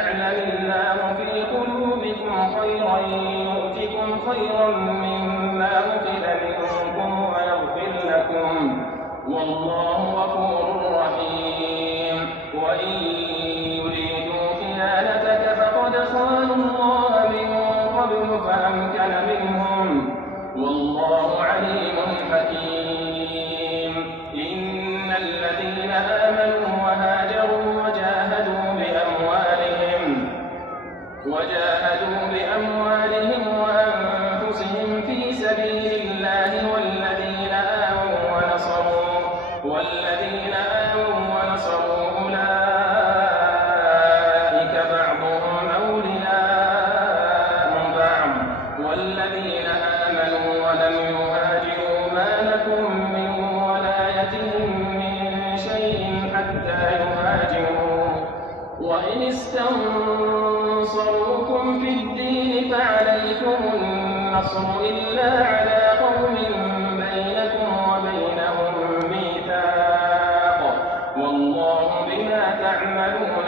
يعلم الله في قلوبكم خيرا يؤتكم خيرا مما أخذ منكم ويغفر لكم، والله غفور رحيم. وإن يريدوا خيانتك فقد خانوا الله من قبل فأمكن منهم، والله عليم حكيم. إن الذين آمنوا وهاجروا وجاهدوا بأموالهم وأنفسهم في سبيل الله والذين آووا ونصروا أولئك بعضهم أولياء بعض، والذين آمنوا ولم يهاجروا ما لكم من ولايتهم من شيء حتى يهاجروا، وإن استنصروكم في الدين فعليكم النصر إلا على قوم بينكم وبينهم ميثاق، والله بما تعملون